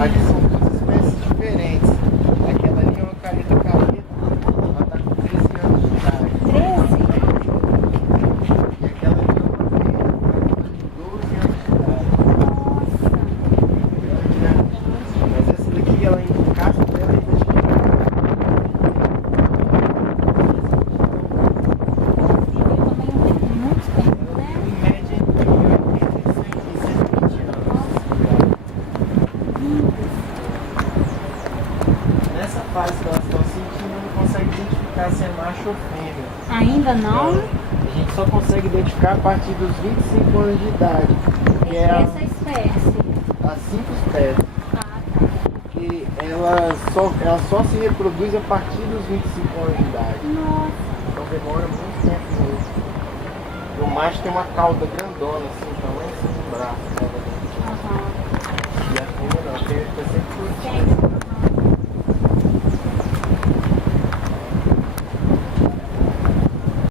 Aqui são duas espécies diferentes. Aquela ali é uma careta careta. Ela tá com 13 anos de idade. 13? E aquela ali é uma fêmea. Com 12 anos de idade. Mas essa daqui, ela em casca dela ainda é Muito tempo, né? em média entre 85 e 120 anos. Nessa fase que elas estão sentindo, não consegue identificar se é macho ou fêmea. Ainda não? A gente só consegue identificar a partir dos 25 anos de idade, que é Essa espécie. as 5 espécies. Ah, tá. Que ela só se reproduz a partir dos 25 anos de idade. Nossa. Então demora muito tempo mesmo. E o macho tem uma cauda grandona assim.